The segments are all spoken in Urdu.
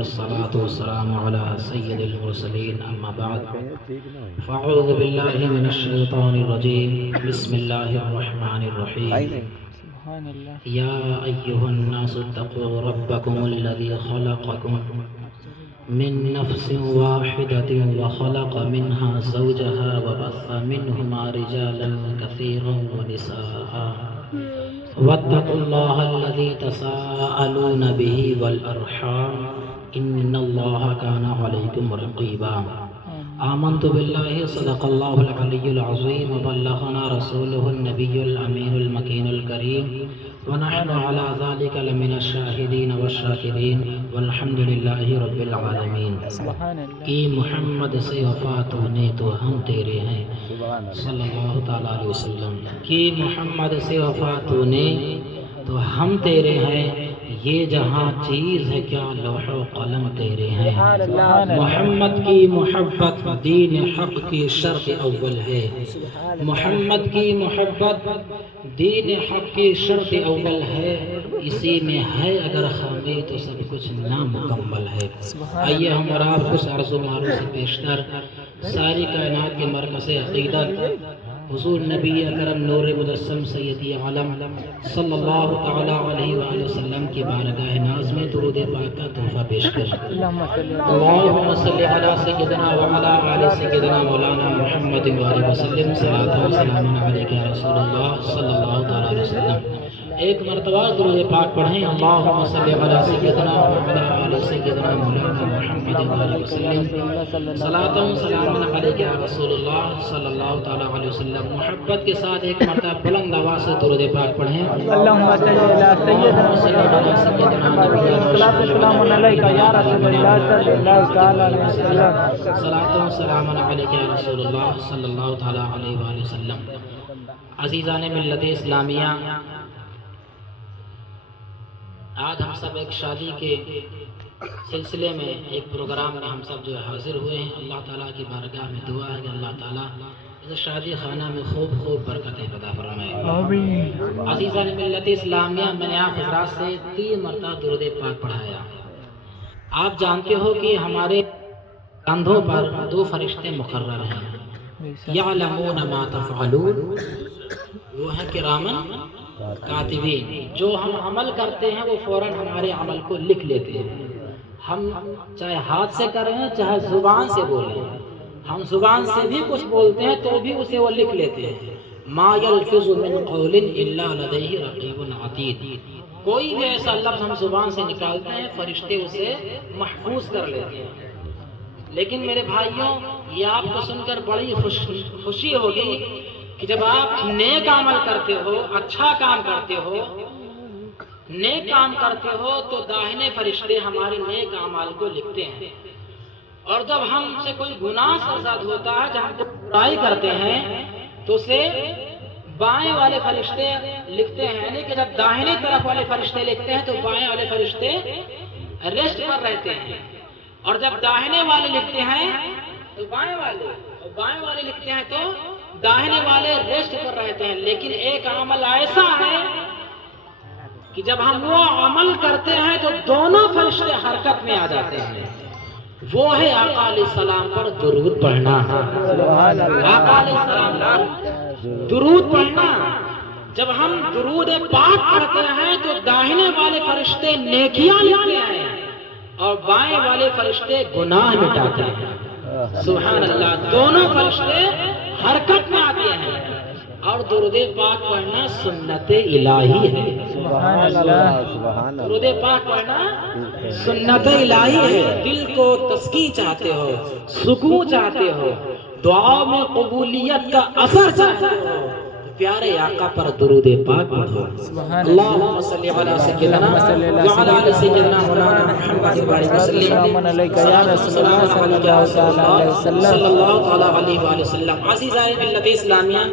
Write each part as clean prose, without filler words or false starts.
والصلاة والسلام على سيد المرسلين أما بعد فأعوذ بالله من الشيطان الرجيم بسم الله الرحمن الرحيم يا أيها الناس اتقوا ربكم الذي خلقكم من نفس واحدة وخلق منها زوجها وبث منهما رجالا كثيرا ونساء واتقوا الله الذي تساءلون به والأرحام إن الله كان عليكم رقيبا آمنت بالله صدق الله العلي العظيم وبلغنا رسوله النبي الأمين المكين الكريم ونحن على ذلك لمن الشاهدين والشاكرين والحمد لله رب العالمین. کہ محمد سے وفات ہونے تو ہم تیرے ہیں صلی اللہ تعالیٰ علیہ وسلم. کہ محمد سے وفات ہونے تو ہم تیرے ہیں، یہ جہاں چیز ہے کیا لوح و قلم تیرے ہیں. محمد کی محبت دین حق کی شرط اول ہے. محمد کی محبت دین حق کی شرط اول ہے. اسی میں ہے اگر خامی تو سب کچھ نامکمل ہے. آئیے ہم اور آپ کچھ عرض و معروف سے پیشتر ساری کائنات کے مرکز عقیدت حضور نبی اکرم نور مجسم سیدی عالم صلی اللہ تعالیٰ علیہ وآلہ وسلم کی بارگاہ ناز میں درود پاک کا تحفہ پیش کر. اللہم صلی علی سیدنا وعلی آل سیدنا مولانا محمد وآلہ وسلم صلاۃ و سلام علیک یا رسول اللہ صلی اللہ تعالیٰ علیہ وسلم. ایک مرتبہ درود پاک پڑھیں. اللہم صلی علی سیدنا وعلی آل سیدنا مولانا محمد وآلہ وسلم صلاۃ و سلام علیک یا رسول اللہ صلی اللہ تعالیٰ علیہ وسلم. محبت کے ساتھ ایک مرتبہ بلند آواز سے درود پاک پڑھیں. اللہم صلی علی سیدنا نبینا صلاۃ و سلام علیک یا رسول اللہ صلی اللہ تعالیٰ علیہ وسلم صلاۃ و سلام علیک یا رسول اللہ صلی اللہ تعالیٰ علیہ وآلہ وسلم. عزیزان ملت اسلامیہ، آج ہم سب ایک شادی کے سلسلے میں ایک پروگرام میں ہم سب جو حاضر ہوئے ہیں. اللہ تعالیٰ کی بارگاہ میں دعا ہے کہ اللہ تعالیٰ اس شادی خانہ میں خوب خوب برکتیں عطا فرمائے. عزیزان ملت اسلامیہ، میں نے آپ حضرات سے 3 مرتبہ درود پاک پڑھایا. آپ جانتے ہو کہ ہمارے کندھوں پر 2 فرشتے مقرر ہیں. یعلمون ما تفعلون، وہ ہیں کرامن کاتبین. جو ہم عمل کرتے ہیں وہ فوراً ہمارے عمل کو لکھ لیتے ہیں. ہم چاہے ہاتھ سے کریں چاہے زبان سے بولیں، ہم زبان سے بھی کچھ بولتے ہیں تو بھی اسے وہ لکھ لیتے ہیں. ما یلفظ من قول الا لدیہ رقیب عتید. کوئی بھی ایسا لفظ ہم زبان سے نکالتے ہیں فرشتے اسے محفوظ کر لیتے ہیں. لیکن میرے بھائیوں، یہ آپ کو سن کر بڑی خوشی ہوگی کہ جب آپ نیک عمل کرتے ہو، اچھا کام کرتے ہو، نیک کام کرتے ہو تو داہنے فرشتے ہمارے نیک اعمال کو لکھتے ہیں. اور جب ہم سے کوئی گناہ سرزد ہوتا ہے، جب ہم برائی کرتے ہیں تو اسے بائیں والے فرشتے لکھتے ہیں. یعنی کہ جب داہنی طرف والے فرشتے لکھتے ہیں تو بائیں والے فرشتے ریسٹ پر رہتے ہیں، اور جب داہنے والے لکھتے ہیں تو بائیں والے، اور بائیں والے لکھتے ہیں تو داہنے والے ریسٹ پر رہتے ہیں. لیکن ایک عمل ایسا ہے کہ جب ہم وہ عمل کرتے ہیں تو دونوں فرشتے حرکت میں آ جاتے ہیں. وہ ہے آقا علیہ السلام پر درود پڑھنا. آقا علیہ السلام پر درود پڑھنا. جب ہم درود پاک پڑھتے ہیں تو داہنے والے فرشتے نیکیاں لکھتے ہیں اور بائیں والے فرشتے گناہ مٹاتے ہیں. سبحان اللہ، دونوں فرشتے حرکت میں آتے ہیں. اور درود پاک پڑھنا سنت الہی ہے. درود پاک پڑھنا سنت الہی ہے. دل کو تسکین چاہتے ہو، سکون چاہتے ہو، دعا میں قبولیت کا اثر چاہتے ہو، پیارے آقا پر درود پاک پڑھو. اللہم صلی علی سیدنا وعلی آل سیدنا مولانا محمد صلی اللہ علیہ وآلہ وسلم. عزیزائے ملت اسلامیہ،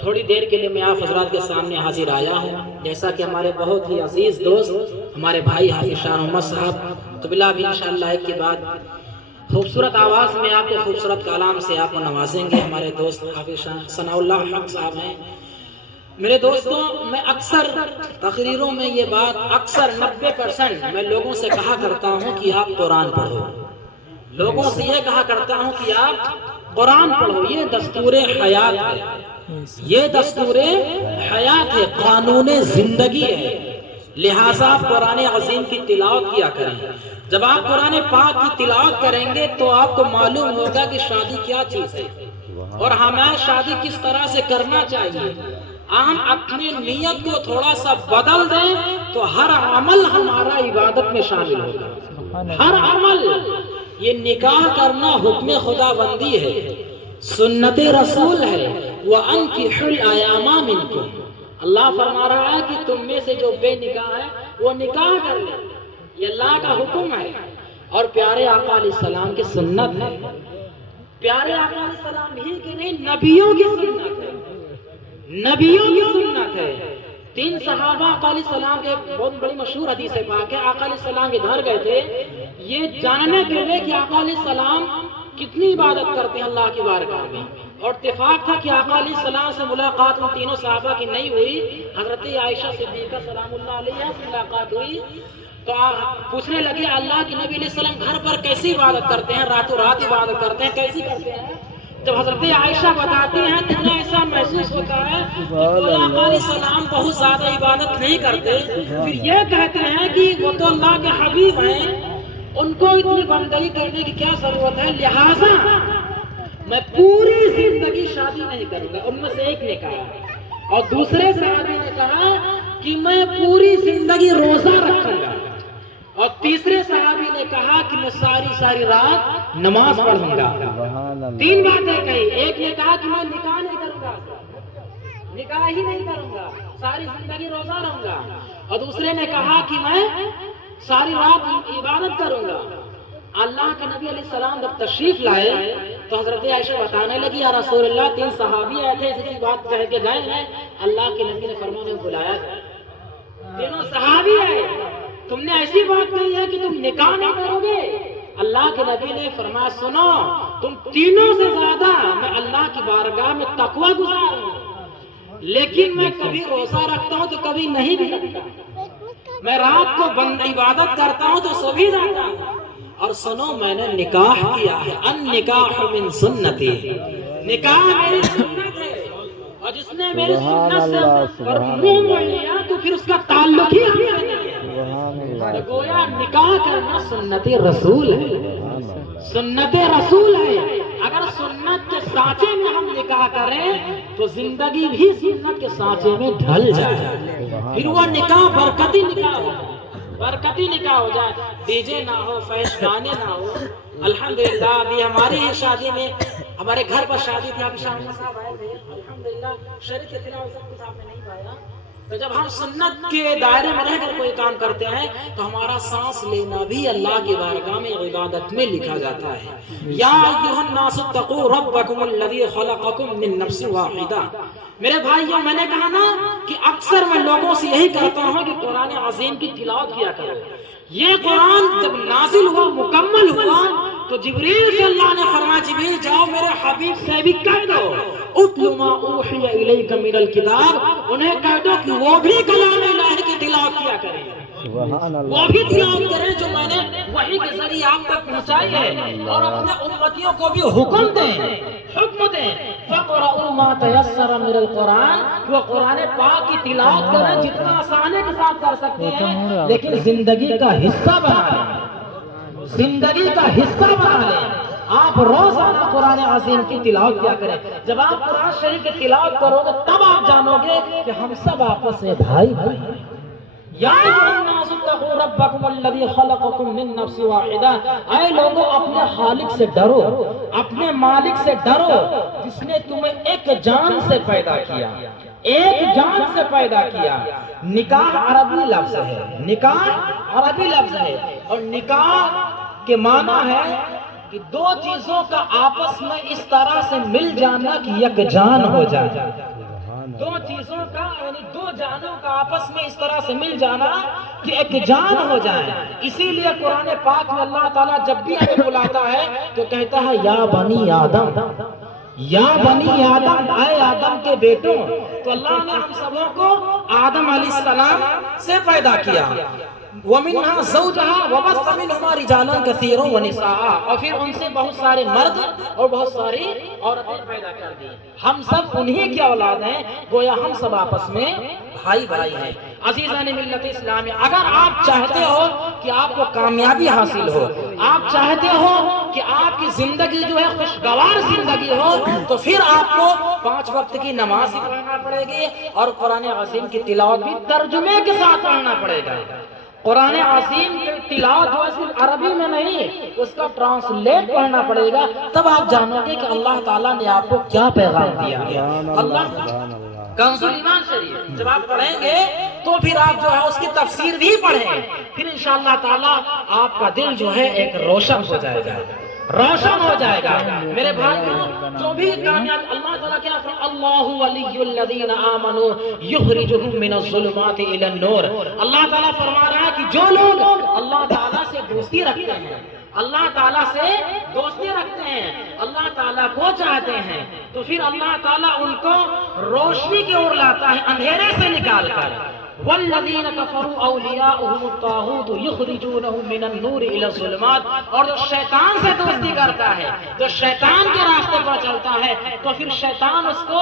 تھوڑی دیر کے لیے میں آپ حضرات کے سامنے حاضر آیا ہوں. جیسا کہ ہمارے بہت ہی عزیز دوست ہمارے بھائی حافظ شاہ محمد صاحب قبلہ بھی انشاءاللہ ایک کے بعد خوبصورت آواز میں آپ کو خوبصورت کلام سے آپ کو نوازیں گے. ہمارے دوست حافظ شاہ ثناء اللہ حق صاحب ہیں. میرے دوستوں، میں اکثر تقریروں میں یہ بات اکثر 90% میں لوگوں سے کہا کرتا ہوں کہ آپ قرآن پڑھو. لوگوں سے یہ کہا کرتا ہوں کہ آپ قرآن پڑھو. یہ دستور حیات ہے، یہ دستور حیات ہے، قانون زندگی ہے. لہٰذا آپ قرآن عظیم کی تلاوت کیا کریں. جب آپ قرآن پاک کی تلاوت کریں گے تو آپ کو معلوم ہوگا کہ شادی کیا چیز ہے اور ہمیں شادی کس طرح سے کرنا چاہیے. ہم اپنی نیت کو تھوڑا سا بدل دیں تو ہر عمل ہمارا عبادت میں شامل ہوگا. ہر عمل. یہ نکاح کرنا حکم خدا بندی ہے، سنت رسول ہے. وَأَنكِحُوا الْأَيَامَ مِنكُمْ. اللہ فرما رہا ہے کہ تم میں سے جو بے نکاح ہے وہ نکاح کر لے. یہ اللہ کا حکم ہے اور پیارے آقا علیہ السلام کی سنت ہے. پیارے آقا علیہ السلام ہی کہ نہیں، نبیوں کی سنت ہے. نبیوں کی سنت ہے. 3 صحابہ آقا علیہ السلام کے بہت بڑی مشہور حدیث پاک ہے. آقا علیہ السلام کے گھر گئے تھے یہ جاننے کے لیے کہ آقا علیہ السلام کتنی عبادت کرتے ہیں اللہ کی بارگاہ میں. اور اتفاق تھا کہ آقا علیہ السلام سے ملاقات ان تینوں صحابہ کی نہیں ہوئی. حضرت عائشہ صدیقہ سلام اللہ علیہا سے ملاقات ہوئی تو پوچھنے لگے اللہ کے نبی علیہ السلام گھر پر کیسی عبادت کرتے ہیں، راتوں رات عبادت کرتے ہیں، کیسی کرتے ہیں؟ جب حضرت عائشہ بتاتی ہیں تو انہیں ایسا محسوس ہوتا ہے کہ آقا علیہ السلام بہت زیادہ عبادت نہیں کرتے. پھر یہ کہتے ہیں کہ وہ تو اللہ کے حبیب ہیں، ان کو اتنی بندگی کرنے کی کیا ضرورت ہے، لہٰذا میں پوری زندگی شادی نہیں کروں گا. ان میں سے ایک نے کہا. اور دوسرے صحابی نے کہا کہ میں پوری زندگی روزہ رکھوں گا. اور تیسرے صحابی نے کہا کہ میں ساری رات نماز پڑھوں گا. 3 باتیں کہی. ایک نے کہا کہ میں نکاح نہیں کروں گا، نکاح ہی نہیں کروں گا، ساری زندگی روزہ رہوں گا. اور دوسرے نے کہا کہ میں ساری رات عبادت کروں گا. اللہ کے نبی علیہ السلام جب تشریف لائے تو حضرت عائشہ بتانے لگی یا رسول اللہ 3 صحابی آئے تھے اسی بات کہہ کے گئے ہیں. اللہ کے نبی نے فرمایا بلایا تھا. 3 صحابی آئے، تم نے ایسی بات کہی ہے کہ تم نکاح نہیں کرو گے. اللہ کے نبی نے فرمایا سنو، تم تینوں سے زیادہ میں اللہ کی بارگاہ میں تقوی گزار ہوں، لیکن میں کبھی روزہ رکھتا ہوں تو کبھی نہیں بھی رکھتا. میں رات کو عبادت کرتا ہوں تو سو بھی جاتا ہوں. اور سنو میں نے نکاح کیا ہے، النکاح من سنتی. نکاح میری سنت ہے اور جس نے میری سنت سے منہ موڑ لیا تو پھر اس کا تعلق ہی ہم سے نہیں ہے. گویا نکاح کرنا سنت رسول ہے، سنت رسول ہے. اگر سنت کے سانچے میں ہم نکاح کریں تو زندگی بھی سنت کے سانچے میں ڈھل جائے. پھر وہ نکاح برکتی نکاح ہو جائے، برکتی نکاح ہو جائے. ڈی جے نہ ہو، فحش گانے نہ ہو. الحمدللہ ابھی ہماری ہی شادی میں، ہمارے گھر پر شادی تھی، ابھی شاہ صاحب آئے تھے. الحمدللہ شریعت کے خلاف سب کچھ آپ نے نہیں پایا. تو جب ہم سنت کے دائرے میں رہ کر کوئی کام کرتے ہیں تو ہمارا سانس لینا بھی اللہ کی بارگاہ میں عبادت میں لکھا جاتا ہے. یا ایھا الناس اتقوا ربکم الذی خلقکم من نفس واحدہ. میرے بھائیوں، میں نے کہا نا کہ اکثر میں لوگوں سے یہی کہتا ہوں کہ قرآن عظیم کی تلاوت کیا کرو. یہ قرآن جب نازل ہوا، مکمل ہوا تو جبریل سے اللہ نے فرمایا جبریل جاؤ میرے حبیب سے بھی کہہ دو اتل ما اوحی الیک من الکتاب. انہیں کہہ دو کہ وہ بھی کلام الہی کی تلاوت کیا کریں، وہ بھی تلاوت کریں جو میں نے وحی کے ذریعے آپ تک پہنچائی ہے. اور اپنے امتیوں کو بھی حکم دیں فَقْرَؤُوا مَا تَيَسَّرَ مِنَ الْقُرْآنِ. وہ قرآن پاک کی تلاوت کریں جتنا آسانی کے ساتھ کر سکتے ہیں، لیکن زندگی کا حصہ بنا لیں، زندگی کا حصہ بنا لیں. آپ روزانہ قرآن عظیم کی تلاوت کیا کریں. جب آپ قرآن شریف کی تلاوت کرو گے تب آپ جانو گے کہ ہم سب آپس میں بھائی بھائی ہیں. یا ایھا الناس اتقوا ربکم الذی خلقکم من نفس واحدہ. اے لوگوں اپنے خالق سے ڈرو، اپنے مالک سے ڈرو جس نے تمہیں ایک جان سے پیدا کیا، ایک جان سے پیدا کیا. نکاح عربی لفظ ہے، نکاح عربی لفظ ہے اور نکاح کے معنی ہے کہ 2 چیزوں کا آپس میں اس طرح سے مل جانا کہ یک جان ہو جائے. 2 چیزوں کا یعنی 2 جانوں کا آپس میں اس طرح سے مل جانا کہ ایک جان ہو جائے. اسی لیے قرآن پاک میں اللہ تعالیٰ جب بھی ہمیں بلاتا ہے تو کہتا ہے یا بنی آدم، یا بنی آدم، اے آدم کے بیٹوں، تو اللہ نے ہم سبوں کو آدم علیہ السلام سے پیدا کیا، وَمِنْهَا زَوْجَهَا وَبَثَّ مِنْهُمَا رِجَالًا كَثِيرًا وَنِسَاءً، اور پھر ان سے بہت سارے مرد اور بہت ساری عورتیں پیدا کر دی۔ ہم سب انہی کی اولاد ہیں، گویا ہم سب آپس میں بھائی بھائی ہیں۔ عزیزان ملت اسلامی، اگر آپ چاہتے ہو کہ آپ کو کامیابی حاصل ہو، آپ چاہتے ہو کہ آپ کی زندگی جو ہے خوشگوار زندگی ہو، تو پھر آپ کو 5 وقت کی نماز ہی پڑھنا پڑے گی اور قرآن عظیم کی تلاوت بھی ترجمے کے ساتھ پڑھنا پڑے گا۔ قرآن عظیم کی تلاوت جو ہے صرف عربی میں نہیں، اس کا ٹرانسلیٹ پڑھنا پڑے گا، تب آپ جانو گے کہ اللہ تعالیٰ نے آپ کو کیا پیغام دیا ہے۔ اللہ کنز ایمان شریف جب آپ پڑھیں گے تو پھر آپ جو ہے اس کی تفسیر بھی پڑھیں، پھر انشاءاللہ تعالیٰ آپ کا دل جو ہے ایک روشن ہو جائے گا، روشن ہو جائے گا۔ میرے بھائیوں، جو بھی کامیاب اللہ تعالیٰ کیا فرماتا ہے، اللہ ولی الذین آمنوا یخرجہم من الظلمات الی النور۔ اللہ تعالیٰ فرما رہا ہے کہ جو لوگ اللہ تعالیٰ سے دوستی رکھتے ہیں، اللہ تعالیٰ سے دوستی رکھتے ہیں، اللہ تعالیٰ کو چاہتے ہیں، تو پھر اللہ تعالیٰ ان کو روشنی کی اور لاتا ہے اندھیرے سے نکال کر۔ والذین کفروا اولیاؤہم الطاغوت یخرجونہم من النور الی الظلمات، اور جو شیطان سے دوستی کرتا ہے، جو شیطان کے راستے پر چلتا ہے، تو پھر شیطان اس کو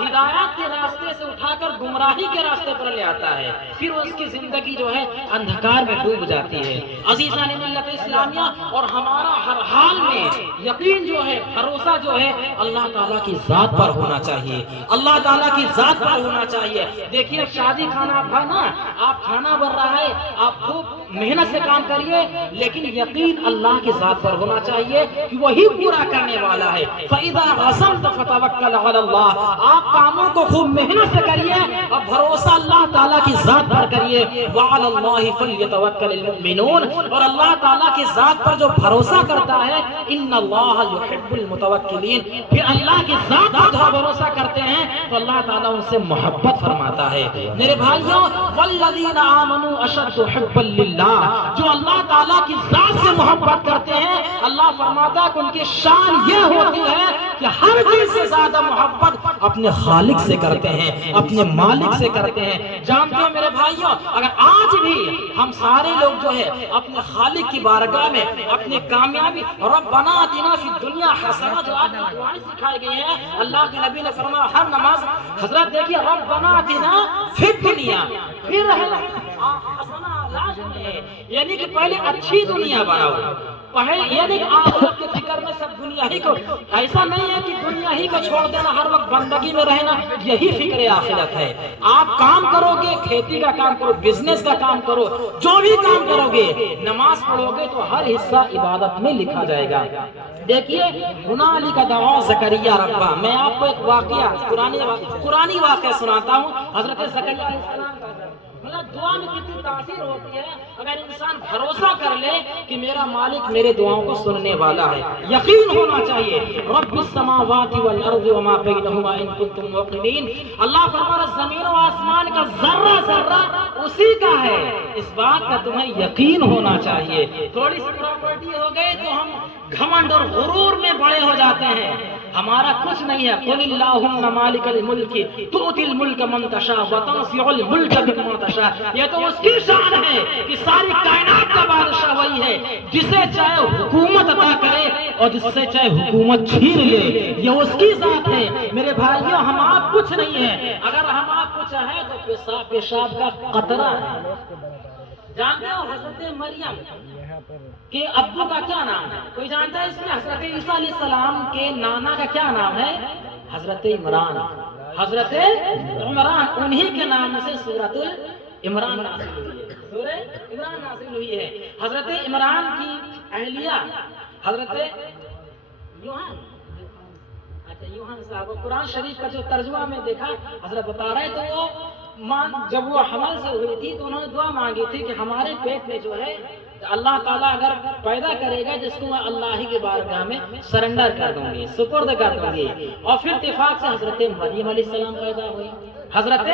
ہدایت کے راستے سے اٹھا کر گمراہی کے راستے پر لے آتا ہے، پھر اس کی زندگی جو ہے اندھکار میں ڈوب جاتی ہے۔ عزیزان ملت اسلامیہ، اور ہمارا ہر حال میں یقین جو ہے، بھروسہ جو ہے، اللہ تعالیٰ کی ذات پر ہونا چاہیے، اللہ تعالیٰ کی ذات پر ہونا چاہیے۔ دیکھیے شادی کھانا نا، آپ کھانا بن رہا ہے، آپ خوب محنت سے کام کریے، لیکن یقین اللہ کی ذات پر ہونا چاہیے کہ وہی پورا کرنے والا ہے۔ فَإِذَا غَصَمْتَ فَتَوَكَّلْ عَلَى اللَّهِ، آپ کاموں کو خوب محنت سے کریے اور بھروسہ اللہ تعالیٰ کی ذات پر کریے۔ وَعَلَى اللَّهِ فَلْيَتَوَكَّلِ الْمُؤْمِنُونَ، اور اللہ تعالیٰ کی ذات پر جو بھروسہ کرتا ہے، إِنَّ اللَّهَ يُحِبُّ الْمُتَوَكِّلِينَ، پھر اللہ کی ذات پر جو بھروسہ کرتے ہیں تو اللہ تعالیٰ ان سے محبت فرماتا ہے۔ میرے بھائیوں، والذین آمنوا اشد حبا للہ، جو اللہ تعالیٰ کی ذات سے محبت کرتے ہیں، اللہ فرماتا ہے کہ ان کی شان یہ ہوتی ہے کہ ہر چیز سے زیادہ محبت اپنے خالق سے کرتے ہیں، اپنے مالک سے کرتے ہیں۔ جانتے ہیں میرے بھائیوں، اگر آج بھی ہم سارے لوگ جو ہے اپنے خالق کی بارگاہ میں اپنے کامیابی، ربنا آتنا فی الدنیا حسنہ، جو آپ کو دعائیں سکھائی گئی ہیں، اللہ کے نبی نے فرمایا ہر نماز، حضرت دیکھیے ربنا آتنا فی الدنیا، پھر ہے حسنہ لازم ہے، یعنی کہ پہلے اچھی دنیا بناؤ، یعنی کہ آخرت کے فکر میں سب دنیا ہی کو، ایسا نہیں ہے کہ دنیا ہی کو چھوڑ دینا، ہر وقت بندگی میں رہنا، یہی فکر آخرت ہے۔ آپ کام کرو گے، کھیتی کا کام کرو، بزنس کا کام کرو، جو بھی کام کرو گے، نماز پڑھو گے تو ہر حصہ عبادت میں لکھا جائے گا۔ دیکھیے ہنالک دعا زکریا ربہ، میں آپ کو ایک واقعہ قرآنی واقعہ سناتا ہوں، حضرت زکریا علیہ السلام کا۔ مطلب دعا میں کتنی تاثیر ہوتی ہے اگر انسان بھروسہ کر لے کہ میرا مالک میرے دعاؤں کو سننے والا ہے، یقین ہونا چاہیے۔ رب السماوات والارض وما بینہما ان کنتم موقنین، اللہ فرماتا ہے زمین و آسمان کا ذرہ ذرہ اسی کا ہے، اس بات کا تمہیں یقین ہونا چاہیے۔ تھوڑی سی پراپرٹی ہو گئی تو ہم گھمنڈ اور غرور میں بڑے ہو جاتے ہیں، ہمارا کچھ نہیں ہے۔ قل اللہم مالک الملک تؤتی الملک من تشاء وتنزع الملک ممن تشاء، یہ تو اس کی شان ہے کہ ساری کائنات کا بادشاہ وہی ہے، جسے چاہے حکومت عطا کرے اور جس سے چاہے حکومت چھین لے، یہ اس کی ذات ہے۔ میرے بھائیوں، ہم آپ کچھ نہیں ہیں، اگر ہم آپ کچھ ہیں تو پیشاب کا قطرہ ہے۔ جانتے ہو حضرت مریم کہ ابو کا کیا نام ہے؟ کوئی جانتا ہے اس میں؟ حضرت عیسیٰ علیہ السلام کے نانا کا کیا نام ہے؟ حضرت عمران۔ حضرت عمران، انہی کے نام سے سورۃ عمران نازل ہوئی ہے، سورہ عمران نازل ہوئی ہے۔ حضرت عمران کی اہلیہ حضرت یوحنا، یوحنا صاحب، قرآن شریف کا جو ترجمہ میں دیکھا حضرت بتا رہے، تو وہ جب وہ حمل سے ہوئی تھی تو انہوں نے دعا مانگی تھی کہ ہمارے پیٹ میں جو ہے اللہ تعالیٰ اگر پیدا کرے گا جس کو میں اللہ ہی کے بارگاہ میں سرنڈر کر دوں گی، سپرد کر دوں گی۔ اور پھر اتفاق سے حضرت مریم علیہ السلام پیدا ہوئی، حضرت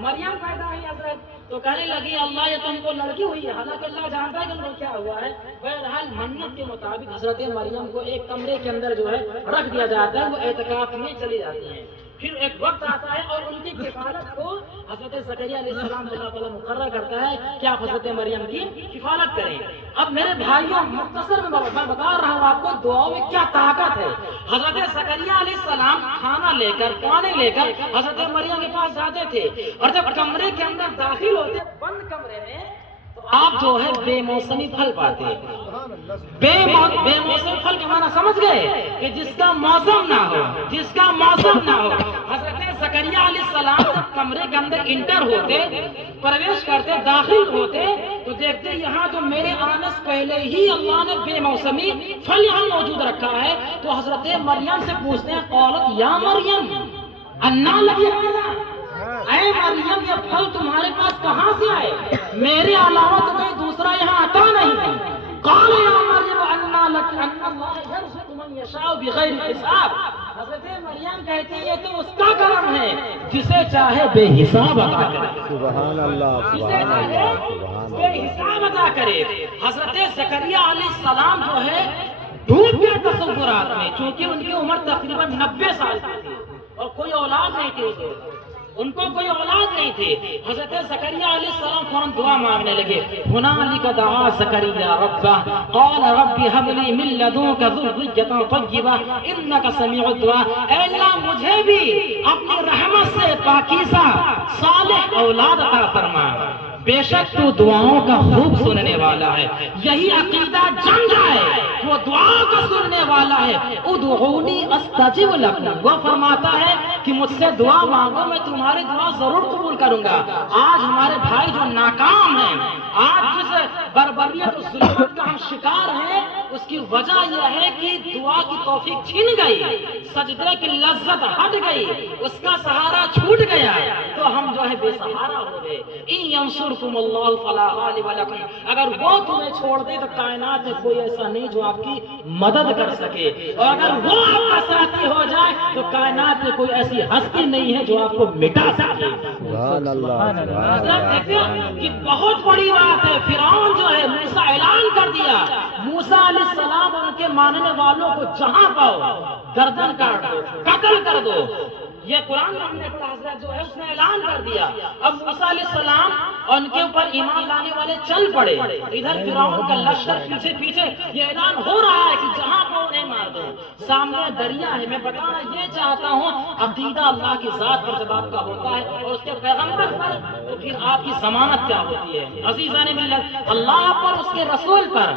مریم پیدا ہوئی، حضرت تو کہنے لگی اللہ یہ تم کو لڑکی ہوئی ہے، حالانکہ اللہ جانتا ہے کہ ان کو کیا ہوا ہے۔ بہرحال منت کے مطابق حضرت مریم کو ایک کمرے کے اندر جو ہے رکھ دیا جاتا ہے، وہ اعتکاف میں چلی جاتی ہیں۔ پھر ایک وقت آتا ہے اور ان کی کفالت کو حضرت زکریا علیہ السلام اللہ تعالیٰ مقرر کرتا ہے کہ آپ حضرت مریم کی کفالت کریں۔ اب میرے بھائیوں مختصر میں بتا رہا ہوں آپ کو دعاؤں میں کیا طاقت ہے۔ حضرت زکریا علیہ السلام کھانا لے کر پانی لے کر حضرت مریم کے پاس جاتے تھے، اور جب کمرے کے اندر داخل ہوتے بند کمرے میں تو آپ جو ہے بے موسمی پھل پاتے ہیں۔ بے موسم پھل کا معنی سمجھ گئے کہ جس کا موسم نہ ہو، جس کا موسم نہ ہو۔ حضرت زکریا علیہ السلام جب کمرے کے اندر انٹر ہوتے، پرویش کرتے، داخل ہوتے تو دیکھتے یہاں تو میرے آنے سے پہلے ہی اللہ نے بے موسمی پھل یہاں موجود رکھا ہے۔ تو حضرت مریم سے پوچھتے ہیں قالت یا مریم انا لکی ھذا، اے مریم یہ پھل تمہارے پاس کہاں سے آئے؟ میرے علاوہ تو کوئی دوسرا یہاں آتا نہیں۔ قال یا مریم انا لک ان اللہ یرزق من یشاء بغیر حساب۔ حضرت مریم کہتی ہے یہ تو اس کا کرم ہے جسے چاہے بے حساب عطا کرے۔ سبحان اللہ، سبحان اللہ، سبحان بے حساب عطا کرے۔ حضرت زکریا علیہ السلام جو ہے ڈوب گئے تصورات میں، چونکہ ان کی عمر تقریباً 90 سال کی تھی اور کوئی اولاد نہیں تھی، ان کو کوئی اولاد نہیں تھی۔ حضرت زکریا علیہ السلام فوراً دعا مانگنے لگے۔ ہنالک دعا زکریا ربہ قال رب ہب لی من لدنک ذریۃ طیبہ انک سمیع الدعاء۔ اے اللہ مجھے بھی اپنی رحمت سے پاکیزہ صالح اولاد عطا فرما، بے شک تو دعاؤں کا خوب سننے والا ہے۔ یہی عقیدہ جم جائے، وہ دعا کو سننے والا ہے۔ ادعونی استجب لکم، وہ فرماتا ہے کہ مجھ سے دعا مانگو میں تمہاری دعا ضرور قبول کروں گا۔ آج ہمارے بھائی جو ناکام ہیں، آج جس بربریت و ظلمت کا ہم شکار ہیں، اس کی وجہ یہ ہے کہ دعا کی توفیق چھن گئی، سجدے کی لذت ہٹ گئی، اس کا سہارا چھوٹ گیا تو ہم جو ہے بے سہارا ہو گئے۔ ان ینصرکم اللہ فلا غالب لکم، اگر وہ تمہیں چھوڑ دے تو کائنات میں کوئی ایسا نہیں جو آپ کی مدد کر سکے، اور اگر وہ آپ کا ساتھی ہو جائے تو کائنات میں کوئی ایسی ہستی نہیں ہے جو آپ کو مٹا سکے۔ سبحان اللہ، حضرت دیکھیں کہ بہت بڑی بات ہے، فرعون جو ہے موسیٰ اعلان کر دیا، موسیٰ علیہ السلام ان کے ماننے والوں کو جہاں پاؤ گردن کاٹ دو، قتل کر دو۔ یہ قرآن میں ہم نے پڑھا، حضرت جو ہے اس نے اعلان کر دیا۔ اب موسیٰ علیہ السلام اور ان کے اوپر ایمان لانے والے چل پڑے، ادھر فرعون کا لشکر پیچھے پیچھے، یہ اعلان ہو رہا ہے کہ جہاں کو انہیں مار دو۔ سامنے دریا ہے، میں بتانا یہ چاہتا ہوں عقیدہ اللہ کی ذات پر جب آپ کا ہوتا ہے اور اس کے پیغمبر پر، تو پھر آپ کی ضمانت کیا ہوتی ہے؟ عزیزان ملت، اللہ پر، اس کے رسول پر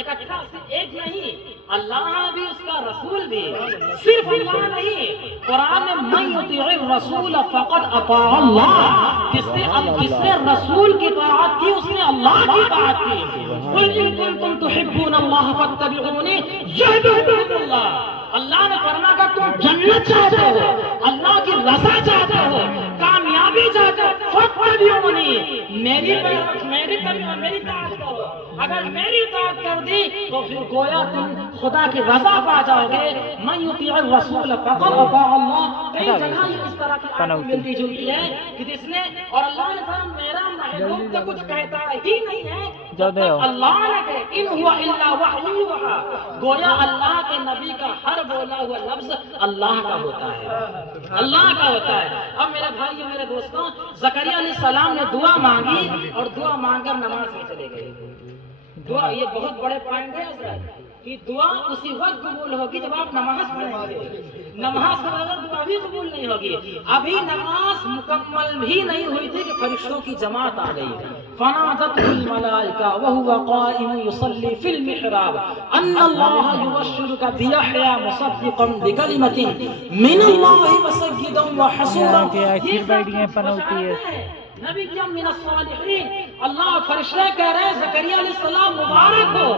اکٹھا سے ایک نہیں، اللہ بھی اس کا رسول بھی، صرف اللہ نہیں۔ قرآن میں من یطیع الرسول فقد اطاع اللہ، جس نے رسول کی اطاعت کی اس نے اللہ کی اطاعت کی۔ قل ان کنتم تحبون اللہ فاتبعونی یحببکم اللہ۔ اللہ نے فرمایا کہ تم جنت چاہتے ہو، اللہ کی رضا چاہتے ہو، کامیابی چاہتے ہو، فاتبعونی، میری اطاعت کرو۔ اگر میری اطاعت کر دی تو پھر گویا تم خدا کی رضا پا جاؤ گے۔ من یطیع الرسول فقد اطاع اللہ، کئی جگہ یہ اس طرح کی آیت ملتی جلتی ہے کہ جس نے، اور اللہ نے فرمایا میرا محبوب تو کچھ کہتا ہی نہیں ہے جب تک اللہ نے کہے ان ہوا الا وحی یوحی، گویا اللہ کے نبی کا ہر بولا ہوا لفظ اللہ کا ہوتا ہے، اللہ کا ہوتا ہے۔ اب میرے بھائیو، میرے دوستوں، زکریا علیہ السلام نے دعا مانگی اور دعا مانگ کر نماز میں چلے گئے۔ دعا، یہ بہت بڑے پوائنٹ ہے حضرت، کہ دعا اسی وقت قبول ہوگی جب آپ نماز پڑھیں گے۔ نماز کے بغیر دعا بھی قبول نہیں ہوگی۔ ابھی نماز مکمل بھی نہیں ہوئی تھی کہ فرشتوں کی جماعت آ گئی۔ فنادته الملائکہ وهو قائم يصلي في المحراب ان اللہ یبشرک بیحییٰ مصدقا بکلمۃ من اللہ وسیدا وحصورا۔ نبی کیا من الصالحین، اللہ فرشتے کہہ رہے ہیں زکریا علیہ السلام مبارک ہو،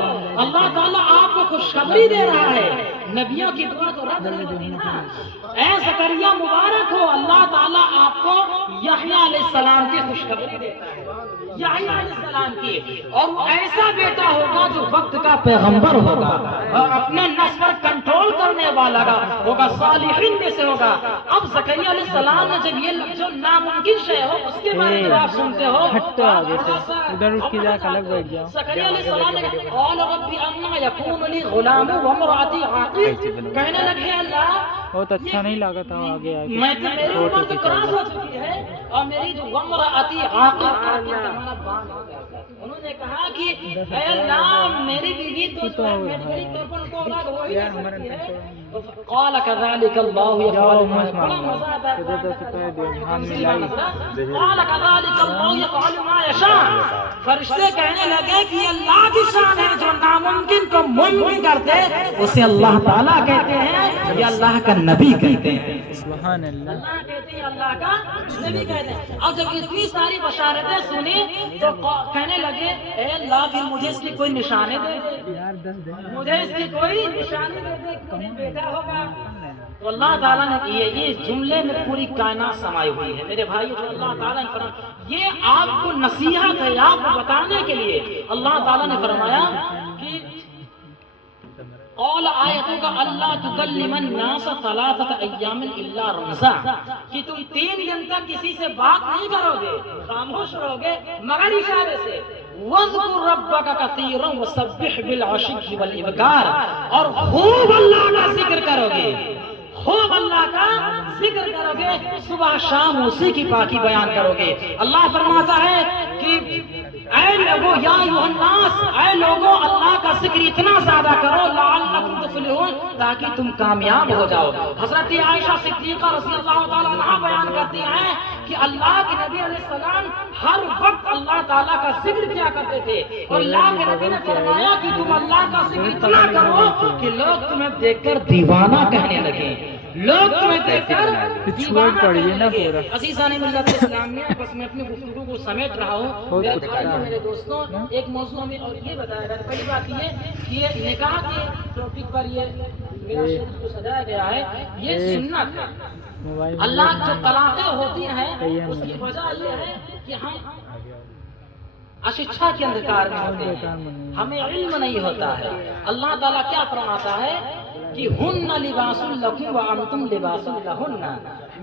اللہ تعالیٰ آپ کو خوشخبری دے رہا ہے۔ نبیوں کی دعا تو رد نہیں ہوتی نا، اے زکریا مبارک ہو، اللہ تعالیٰ آپ کو یحییٰ علیہ السلام کی خوشخبری دیتا ہے۔ یحییٰ علیہ السلام کی، اور وہ ایسا بیٹا ہوگا جو وقت کا پیغمبر ہوگا اور اپنے نفس پر کنٹرول کرنے والا ہوگا، صالحین میں سے ہوگا۔ اب زکریا علیہ السلام نے جب یہ جو ناممکن شے ہو اس کے بارے میں آپ سنتے ہو، ادھر اس کی جگہ الگ بیٹھ جاؤ۔ زکریا علیہ السلام نے کہا قال رب انا یکون لی غلام وامرأتی عاقر، کہنے لگے اللہ بہت اچھا نہیں لگا تھا آگے آگے، میری عمر تو کراس ہو چکی ہے اور میری جو وامرأتی عاقر کا معنی باندھ ہوتا ہے۔ انہوں نے کہا کہ اے اللہ میری بیوی تو میری طور پر کو اولاد ہو ہی نہیں سکتی ہے۔ قال كذلك الله يفعل ما يشاء، بڑا مزہ آتا ہے قال كذلك الله يفعل ما يشاء۔ فرشتے کہنے لگے کہ اللہ کی شان ہے جو ناممکن کو ممکن کرتے اسے اللہ تعالیٰ کہتے ہیں یا اللہ کا نبی کہتے ہیں۔ سبحان اللہ، اللہ کہتے ہیں اللہ کا نبی کہتے ہیں۔ اور جب اتنی ساری بشارتیں سنی تو کہنے لگے اے اللہ پھر مجھے اس کی کوئی نشانی دے دے، مجھے اس کی کوئی نشانی دے دے، کوئی بیٹا ہوگا۔ تو اللہ تعالیٰ نے یہ جملے میں پوری کائنات سمائی ہوئی ہے میرے بھائی، جو اللہ تعالیٰ نے فرمایا یہ آپ کو نصیحت ہے، آپ کو بتانے کے لیے اللہ تعالیٰ نے فرمایا کہ قول آیتوں کا اللہ تکلم الناس ثلاثۃ ایام الا رمزا، کہ تم 3 دن تک کسی سے بات نہیں کرو گے، خاموش رہو گے مگر اشارے سے۔ وَاذْكُرْ رَبَّكَ كَثِيرًا وَسَبِّحْ بِالْعَشِيِّ وَالْإِبْكَارِ، اور خوب اللہ کا ذکر کرو گے، خوب اللہ کا ذکر کرو گے، صبح شام اسی کی پاکی بیان کرو گے۔ اللہ فرماتا ہے کہ اے لوگو یا ایھا الناس، اے لوگو اللہ کا ذکر اتنا زیادہ کرو لعلکم تفلحون، تاکہ تم کامیاب ہو جاؤ۔ حضرت عائشہ صدیقہ رضی اللہ تعالیٰ عنہا بیان کرتی ہیں کہ اللہ کے نبی علیہ السلام ہر وقت اللہ تعالیٰ کا ذکر کیا کرتے تھے، اور اللہ کے نبی نے فرمایا کہ تم اللہ کا ذکر اتنا کرو کہ لوگ تمہیں دیکھ کر دیوانہ کہنے لگے، لوگ تمہیں دیکھ کر دیوانہ کہنے لگے۔ عزیزان ملت اسلامیہ، بس میں اپنی گفتگو کو سمیٹ رہا ہوں میرے دوستوں۔ ایک موضوع میں اور یہ بتایا گیا، پہلی بات یہ کہ یہ نکاح کے ٹاپک پر یہ میرا شعر جو سجایا گیا ہے یہ سنت ہے۔ اللہ جو طلاقیں ہوتی ہیں اس کی وجہ یہ ہے کہ ہم اشچھا کے اندھکار میں ہوتے ہیں، ہمیں علم نہیں ہوتا ہے۔ اللہ تعالیٰ کیا فرماتا ہے کہ ہن لباس لکم وانتم لباس لہن،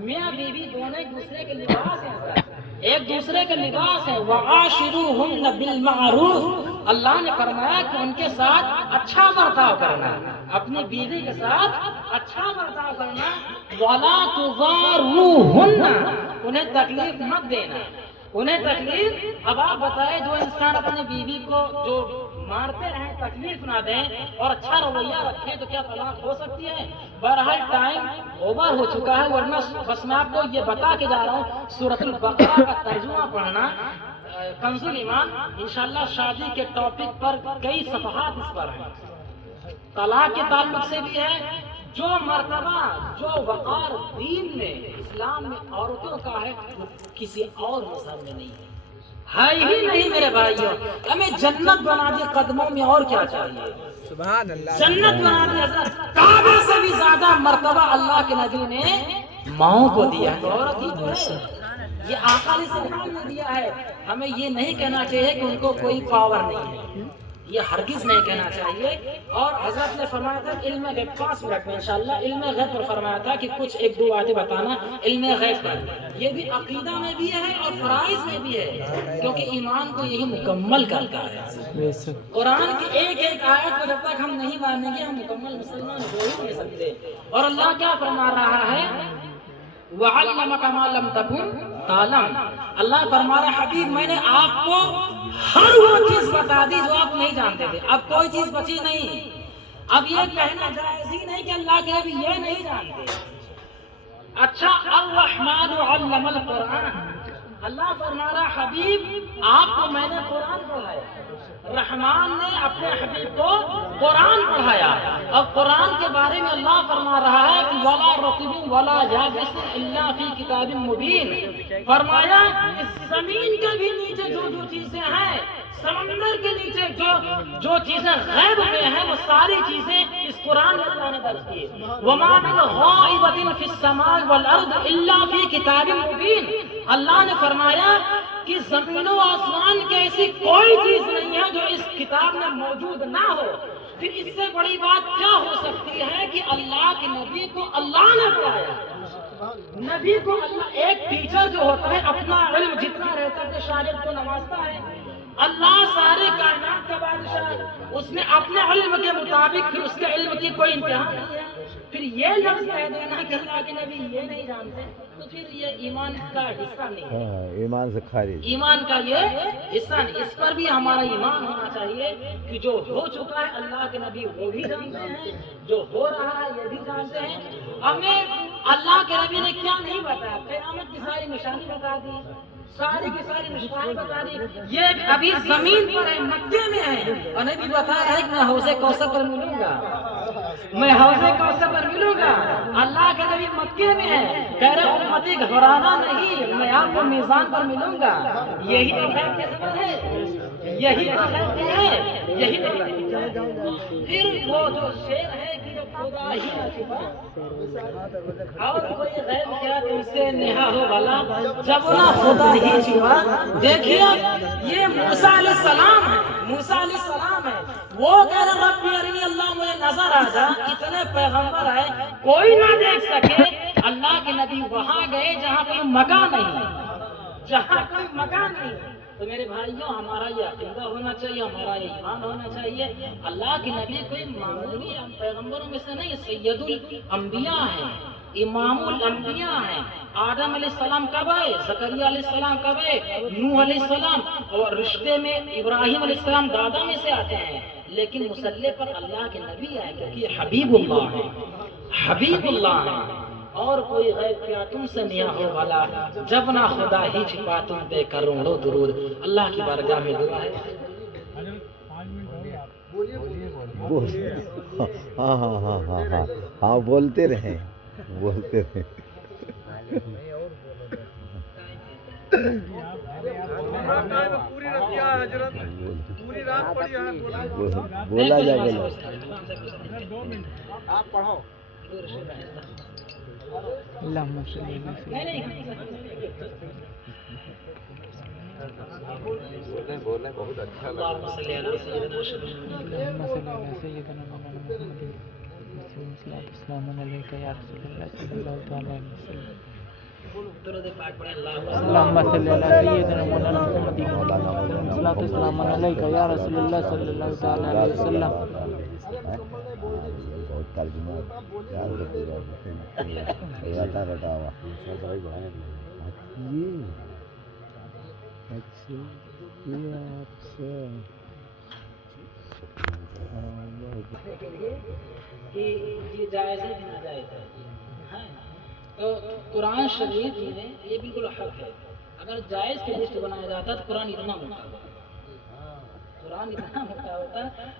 میاں بیوی دونوں ایک دوسرے کے لباس ہیں، ایک دوسرے کے لباس ہیں۔ وعاشروہن بالمعروف، اللہ نے فرمایا کہ ان کے ساتھ اچھا برتاؤ کرنا، اپنی بیوی کے ساتھ اچھا برتاؤ کرنا۔ ولا تضاروہن، انہیں تکلیف مت دینا، انہیں تکلیف۔ اب آپ بتائیں جو انسان اپنی بیوی کو جو مارتے رہیں تکلیف نہ دیں اور اچھا رویہ رکھیں تو کیا طلاق ہو سکتی ہے؟ بہرحال ٹائم اوور ہو چکا ہے، ورنہ بس میں آپ کو یہ بتا کے جا رہا ہوں سورۃ البقرہ کا ترجمہ پڑھنا کنز الایمان۔ انشاءاللہ شادی کے ٹاپک پر کئی صفحات اس پر ہیں، طلاق کے تعلق سے بھی ہے۔ جو مرتبہ جو وقار دین میں اسلام میں عورتوں کا ہے وہ کسی اور مذہب میں نہیں ہے ہی نہیں میرے بھائیوں۔ ہمیں جنت بنا دی قدموں میں، اور کیا چاہیے؟ سبحان اللہ، جنت بنا دی حضرت۔ کعبے سے بھی زیادہ مرتبہ اللہ کے نبی نے ماؤں کو دیا ہے، عورت ہی کو ہے۔ یہ آقا علیہ السلام نے دیا ہے۔ ہمیں یہ نہیں کہنا چاہیے کہ ان کو کوئی پاور نہیں ہے، یہ ہرگز نہیں کہنا چاہیے۔ اور حضرت نے فرمایا تھا علم غیب 5 منٹ میں انشاءاللہ علم غیب پر فرمایا تھا کہ کچھ 1-2 باتیں بتانا علم غیب پر۔ یہ بھی عقیدہ میں بھی ہے اور فرائض میں بھی ہے، کیونکہ ایمان کو یہی مکمل کرتا ہے۔ قرآن کی ایک ایک آیت کو جب تک ہم نہیں مانیں گے ہم مکمل مسلمان ہو ہی نہیں سکتے۔ اور اللہ کیا فرما رہا ہے وَعَلَّمَكَ مَا لَمْ تَكُنْ تَعْلَمُ، اللہ فرما رہا ہے حبیب میں نے آپ کو ہر وہ چیز بتا دی جو آپ نہیں جانتے تھے، اب کوئی چیز بچی نہیں۔ اب یہ کہنا جائز ہی نہیں کہ اللہ کے نبی یہ نہیں جانتے۔ اچھا الرحمن علم القرآن، اللہ فرما رہا حبیب آپ کو میں نے قرآن پڑھایا، رحمان نے اپنے حبیب کو قرآن پڑھایا۔ اور قرآن کے بارے میں اللہ فرما رہا ہے کہ وَلَا رَطِبٍ وَلَا يَابِسٍ إِلَّا فِي كِتَابٍ مُبِينٍ، فرمایا اس زمین کے بھی نیچے جو جو چیزیں ہیں، سمندر کے نیچے جو چیزیں غیب میں ہیں وہ ساری چیزیں اس قرآن میں اللہ نے درج کی۔ وَمَا مِنْ غَائِبَةٍ فِي السَّمَاءِ وَالْأَرْضِ إِلَّا فِي كِتَابٍ مُبِينٍ، اللہ نے فرمایا کہ زمین و آسمان کی ایسی کوئی چیز نہیں ہے جو اس کتاب میں موجود نہ ہو، پھر اس سے بڑی بات کیا ہو سکتی ہے کہ اللہ کے نبی کو اللہ نے پڑھایا۔ نبی کو اللہ، ایک ٹیچر جو ہوتا ہے اپنا علم جتنا رہتا ہے شاگرد کو نوازتا ہے، اللہ سارے کائنات کا بادشاہ ہے، اس نے اپنے علم کے مطابق، پھر اس کے علم کی کوئی انتہا نہیں ہے، پھر یہ لفظ کہہ دینا کہ اللہ کے نبی یہ نہیں جانتے تو پھر یہ ایمان کا حصہ نہیں ہے، ایمان سے خارج، ایمان کا یہ حصہ نہیں۔ اس پر بھی ہمارا ایمان ہونا چاہیے کہ جو ہو چکا ہے اللہ کے نبی وہ بھی جانتے ہیں، جو ہو رہا ہے یہ بھی جانتے ہیں۔ ہمیں اللہ کے نبی نے کیا نہیں بتایا، قیامت کی ساری نشانی بتا دی، ساری کی ساری نشانی بتا دی، یہ ابھی زمین پر ہے، مکے میں ہے، اور نبی بتا رہا ہے کہ میں حوض کوثر پر ملوں گا، میں حوض کوثر پر ملوں گا۔ اللہ کے نبی مکے میں ہے، کہہ رہے امتی گھبرانا نہیں، میں آپ کو میزان پر ملوں گا۔ یہی تو خیر کی خبر ہے، یہی تو خیر کی ہے، یہی تو خیر۔ پھر وہ جو شعر ہے کہ جو خدا ہی نہ چھپا اور کوئی غیر کیا تم سے نہا ہو بھلا، جب نہ خدا ہی چھپا۔ دیکھیے یہ موسیٰ علیہ السلام ہے، موسیٰ علیہ السلام ہے، وہ کہہ رہے رب ارنی اللہ مجھے نظر آ جا، اتنے پیغمبر ہے کوئی نہ دیکھ سکے۔ اللہ کے نبی وہاں گئے جہاں کوئی مکان نہیں، جہاں کوئی مکان نہیں۔ تو میرے بھائیوں ہمارا یہ عقیدہ ہونا چاہیے، ہمارا یہ ایمان ہونا چاہیے، اللہ کے نبی کوئی معمولی پیغمبروں میں سے نہیں، سید الانبیاء ہیں، امام الانبیاء ہیں۔ آدم علیہ السلام کب آئے، زکریا علیہ السلام کب آئے، نوح علیہ السلام، اور رشتے میں ابراہیم علیہ السلام دادا میں سے آتے ہیں، لیکن مسلح پر اللہ کے نبی آئے کیونکہ یہ حبیب اللہ ہے، حبیب اللہ ہے۔ اور کوئی غیب کیا تم سے میاں ہو بھلا، جب نہ خدا ہی چھپا تم پہ کروڑوں درود۔ اللہ کی بارگاہ میں دعا ہے۔ ہاں ہاں ہاں ہاں ہاں ہاں بولتے رہیں، بولتے رہیں۔ بولا جا بولا، آپ پڑھو۔ اللہم صلی بولنے بہت اچھا لگا۔ اللہم صلی علی سیدنا سیدنا محمد السلام علیکم یا رسول اللہ صلی اللہ تعالی علیہ وسلم۔ درود پاک پڑھیں۔ اللہم صلی علی سیدنا مولانا محمد السلام علیکم یا رسول اللہ صلی اللہ تعالی علیہ وسلم۔ بہت ترجمہ رٹا رٹا ہوا۔ کہ یہ جائز ہے کہ ناجائز ہے، تو قرآن شریف میں یہ بالکل حق ہے۔ اگر جائز کی لسٹ بنایا جاتا تو قرآن اتنا موٹا ہوتا، قرآن اتنا موٹا ہوتا،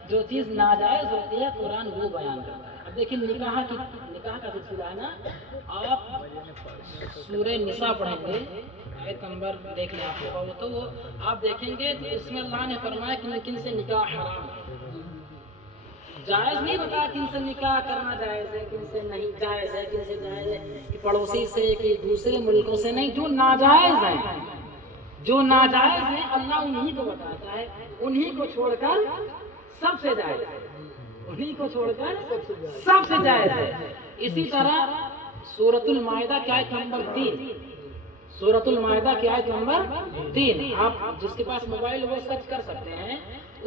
جو چیز ناجائز ہوتی ہے قرآن وہ بیان کرتا ہے۔ اب دیکھیں نکاح کا سلسلہ ہے نا، آپ سورہ نساء پڑھیں گے، آیت نمبر دیکھ لیں آپ لوگوں تو وہ آپ دیکھیں گے تو اس میں اللہ نے فرمایا کہ کن سے نکاح حرام ہے، جائز نہیں بتایا کن سے نکاح کرنا جائز ہے، کن سے نہیں جائز ہے، کن سے جائز ہے کہ پڑوسی سے کہ دوسرے ملکوں سے نہیں، جو ناجائز ہیں، جو ناجائز ہیں اللہ انہی کو بتاتا ہے، انہی کو چھوڑ کر سب سے جائز ہے، انہی کو چھوڑ کر سب سے جائز ہے۔ اسی طرح سورۃ المائدہ کی آیت نمبر 3، سورۃ المائدہ کی آیت نمبر 3، آپ جس کے پاس موبائل وہ سرچ کر سکتے ہیں،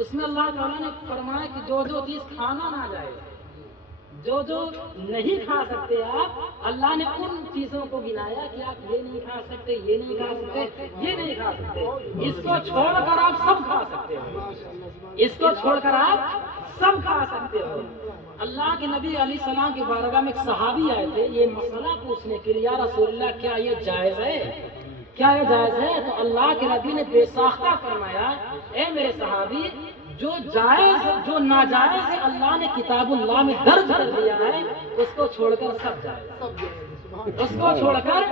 اس میں اللہ تعالیٰ نے فرمایا کہ جو جو چیز کھانا نہ جائے، جو جو نہیں کھا سکتے آپ، اللہ نے ان چیزوں کو گنایا کہ آپ یہ نہیں کھا سکتے، یہ نہیں کھا سکتے، یہ نہیں کھا سکتے، اس کو چھوڑ کر آپ سب کھا سکتے ہو، اس کو چھوڑ کر آپ سب کھا سکتے ہو۔ اللہ کے نبی علیہ السلام کی بارگاہ میں ایک صحابی آئے تھے یہ مسئلہ پوچھنے کے لیے، یا رسول اللہ کیا یہ جائز ہے، کیا یہ جائز ہے؟ تو اللہ کے نبی نے بے ساختہ فرمایا، اے میرے صحابی، جو جائز جو ناجائز ہے اللہ نے کتاب اللہ میں درج کر دیا ہے، اس کو چھوڑ کر سب جائز، اس کو چھوڑ کر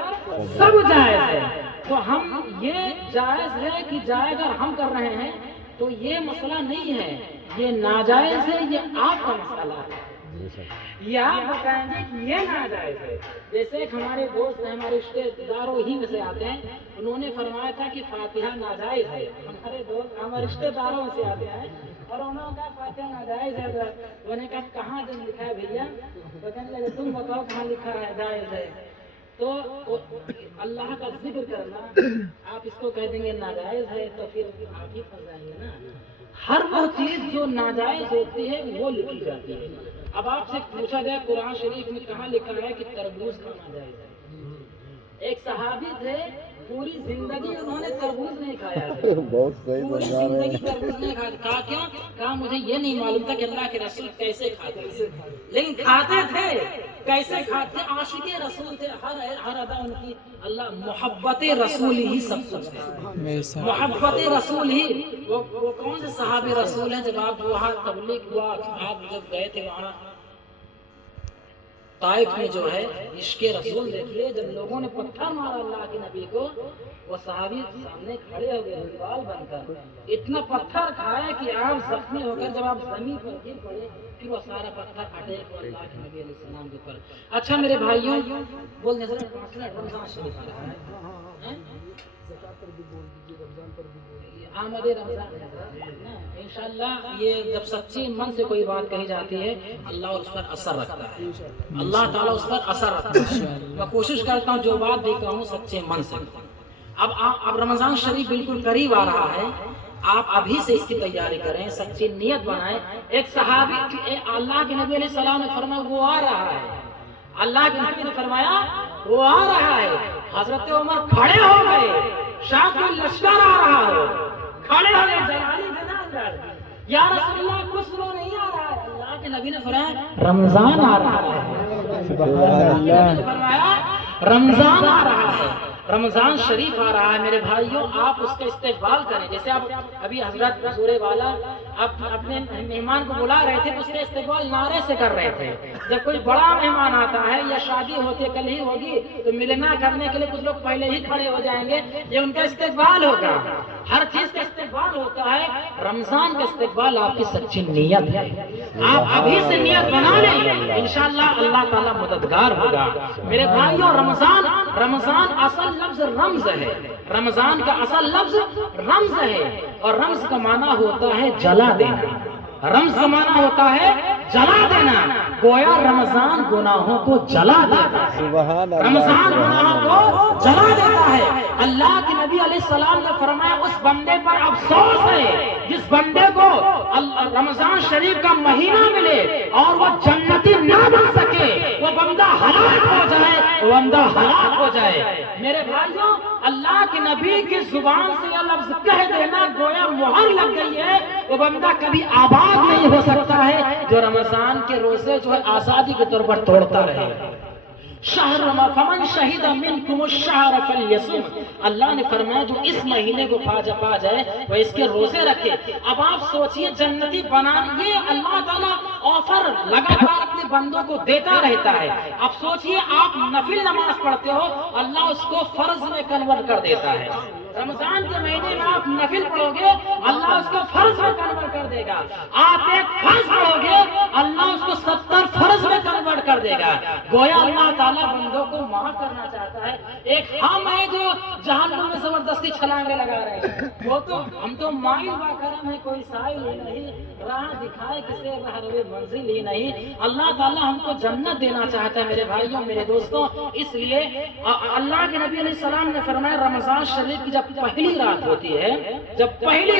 سب جائز ہے۔ تو ہم یہ جائز ہے کہ جائز اگر ہم کر رہے ہیں تو یہ مسئلہ نہیں ہے، یہ ناجائز ہے، یہ آپ کا مسئلہ ہے، یا بتائیں گے کہ یہ ناجائز ہے. جیسے ایک ہمارے دوست ہیں، ہمارے رشتے داروں ہی میں سے آتے ہیں، انہوں نے فرمایا تھا کہ فاتحہ ناجائز ہے. ہمارے دوست ہمارے رشتے داروں میں سے آتے ہیں اور انہوں نے کہا فاتحہ ناجائز ہے. انہوں نے کہا کہاں لکھا ہے بھیا؟ تو کہنے لگے تم بتاؤ کہاں لکھا ہے جائز ہے. تو اللہ کا ذکر کرنا آپ اس کو کہہ دیں گے ناجائز ہے تو پھر آپ ہی پھنس جائیں گے نا. ہر وہ چیز جو ناجائز ہوتی ہے وہ لکھی جاتی ہے. اب آپ سے پوچھا جائے قرآن شریف میں کہاں لکھا ہے کہ تربوز کھانا جائز ہے؟ ایک صحابی تھے، پوری زندگی انہوں نے تربوز نہیں کھایا تھا. بہت صحیح پوری سمجھا رہے زندگی ہیں. تربوز نہیں کھایا. کہا کیوں؟ کہا مجھے یہ نہیں معلوم تھا کہ اللہ کے رسول کیسے کھاتے تھے، لیکن کھاتے تھے. کیسے کھاتے؟ عاشق رسول تھے. ہر ادا ان کی اللہ محبت رسول ہی سب کچھ ہے. محبت رسول ہی وہ کون سے صحابی رسول ہیں؟ جب آپ وہاں تبلیغ ہوا، آپ جب گئے تھے وہاں طائف میں جو ہے عشق رسول دیکھیے، جب لوگوں نے پتھر مارا اللہ کے نبی کو، وہ صحابی سامنے کھڑے ہو گئے دیوال بن کر، اتنا پتھر کھایا کہ آپ زخمی ہو کر جب آپ زمین پر گر پڑے، پھر وہ سارا پتھر ہٹے کو اللہ کے نبی علیہ السلام کے اوپر. اچھا میرے بھائیوں، بول دیں ذرا 5 منٹ رمضان شریف آ رہا ہے، آمد رمضان ہے. انشاءاللہ یہ جب سچی من سے کوئی بات کہی جاتی ہے اللہ اس پر اثر رکھتا ہے، اللہ تعالیٰ اس پر اثر رکھتا ہے. میں کوشش کرتا ہوں جو بات بھی کہوں سچے من سے. اب رمضان شریف بالکل قریب آ رہا ہے، آپ ابھی سے اس کی تیاری کریں، سچی نیت بنائیں. ایک صحابی اللہ کے نبی علیہ السلام نے فرمایا وہ آ رہا ہے. اللہ کے نبی نے فرمایا وہ آ رہا ہے. حضرت عمر کھڑے ہو گئے، شاہ کا لشکر آ رہا ہو، کھڑے ہو گئے جلالی میں نا اندر. یا رسول اللہ کچھ وہ نہیں آ رہا ہے. اللہ کے نبی نے فرمایا رمضان آ رہا ہے. سبحان اللہ. فرمایا رمضان آ رہا ہے، رمضان شریف آ رہا ہے. میرے بھائیوں آپ اس کا استقبال کریں. جیسے آپ ابھی حضرت حضور والا اپنے مہمان کو بلا رہے تھے تو اس کا استقبال نعرے سے کر رہے تھے. جب کوئی بڑا مہمان آتا ہے یا شادی ہوتی ہے کل ہی ہوگی تو ملنا کرنے کے لیے کچھ لوگ پہلے ہی کھڑے ہو جائیں گے، یہ ان کا استقبال ہوگا. ہر چیز کا استقبال ہوتا ہے، رمضان کا استقبال آپ کی سچی نیت ہے. آپ ابھی سے نیت بنا لیں، انشاءاللہ اللہ تعالیٰ مددگار ہوگا. میرے بھائیوں رمضان اصل لفظ رمز ہے. رمضان کا اصل لفظ رمز ہے اور رمز کا معنی ہوتا ہے جلا دینا. رمز کا معنی ہوتا ہے جلا دینا. گویا رمضان گناہوں کو جلا دیتا ہے. رمضان گناہوں کو جلا دیتا ہے. اللہ کے نبی علیہ السلام نے فرمایا اس بندے پر افسوس ہے جس بندے کو رمضان شریف کا مہینہ ملے اور وہ جنتی نہ بن سکے، وہ بندہ ہلاک ہو جائے، وہ بندہ ہلاک ہو جائے. میرے بھائیوں اللہ کے نبی کی زبان سے یہ لفظ کہہ دینا گویا مہر لگ گئی ہے. وہ بندہ کبھی آباد نہیں ہو سکتا ہے جو رمضان کے روزے جو ہے آزادی کے طور پر توڑتا رہے. شہر فمن شہید منکم الشہر فلیصم. اللہ نے فرمایا جو اس مہینے کو پا جائے وہ اس کے روزے رکھے. اب آپ سوچئے جنتی بنانے یہ اللہ تعالیٰ آفر لگاتار اپنے بندوں کو دیتا رہتا ہے. اب سوچئے آپ نفل نماز پڑھتے ہو، اللہ اس کو فرض میں کنورٹ کر دیتا ہے. رمضان کے مہینے میں آپ نفل پڑھو گے اللہ اس کو فرض میں کنورٹ کر دے گا. آپ ایک فرض پڑھو گے اللہ اس کو 70 فرض میں کنورٹ کر دے گا. گویا اللہ تعالیٰ بندوں کو معاف کرنا چاہتا ہے. ایک ہم ہے جو جہنم میں زبردستی چھلانگے لگا رہے ہیں، وہ تو ہم تو مائل با کرم ہے، کوئی سائل ہی نہیں، راہ دکھائے کسے راہ روے منزل ہی نہیں. اللہ تعالیٰ ہم کو جنت دینا چاہتا ہے. میرے بھائیوں میرے دوستوں، اس لیے اللہ کے نبی علیہ السلام نے فرمایا رمضان شریف کی جب پہلی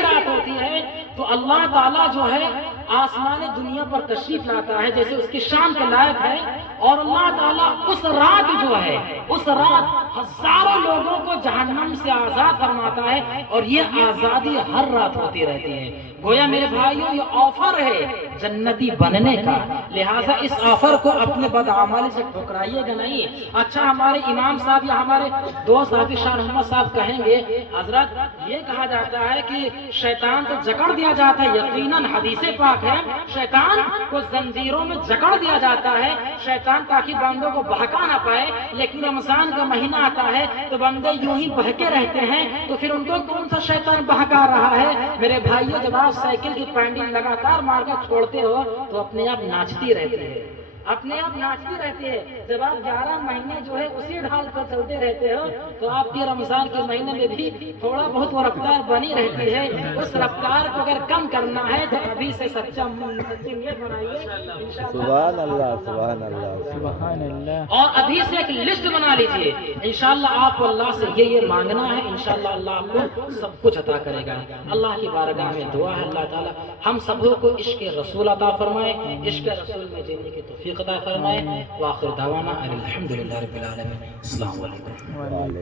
رات ہوتی ہے تو اللہ تعالیٰ جو ہے آسمان دنیا پر تشریف لاتا ہے جیسے اس کی شان کے لائق ہے. اور اللہ تعالیٰ اس رات جو ہے اس رات ہزاروں لوگوں کو جہنم سے آزاد فرماتا ہے اور یہ آزادی ہر رات ہوتی رہتی ہے. گویا میرے بھائیوں یہ آفر ہے جنتی بننے کا، لہٰذا اس آفر کو اپنے بدعمالی سے ٹھکرائیے گا نہیں. اچھا ہمارے امام صاحب یا ہمارے دوست حافظ شاہ محمد صاحب کہیں گے حضرت یہ کہا جاتا ہے کہ شیطان تو جکڑ دیا جاتا ہے. یقیناً حدیث پاک ہے شیطان کو زنجیروں میں جکڑ دیا جاتا ہے شیطان تاکہ بندوں کو بہکا نہ پائے. لیکن رمضان کا مہینہ آتا ہے تو بندے یوں ہی بہکے رہتے ہیں، تو پھر ان کو کون سا شیطان بہکا رہا ہے؟ میرے بھائیو، جب آپ سائیکل کی پینڈل لگاتار مار کر چھوڑتے ہو تو اپنے آپ ناچتی رہتی ہے، اپنے آپ ناچتی رہتی ہے۔ جب آپ 11 مہینے جو ہے اسی ڈھال پر چلتے رہتے ہو تو آپ کی رمضان کے مہینے میں بھی تھوڑا بہت وہ رفتار بنی رہتی ہے۔ اس رفتار کو اگر کم کرنا ہے تو ابھی سے سچا نیت بنائیے، سبحان اللہ، سبحان اللہ، سبحان اللہ۔ اور ابھی سے ایک لسٹ بنا لیجئے، انشاءاللہ آپ کو اللہ سے یہ مانگنا ہے، انشاءاللہ اللہ آپ کو سب کچھ عطا کرے گا۔ اللہ کی بارگاہ میں دعا ہے اللہ تعالیٰ ہم سبوں کو عشق رسول عطا فرمائے، عشق رسول میں جینے کی توفیق عطا فرمائے۔ وآخر دعوانا الحمدللہ رب العالمین۔ السلام علیکم۔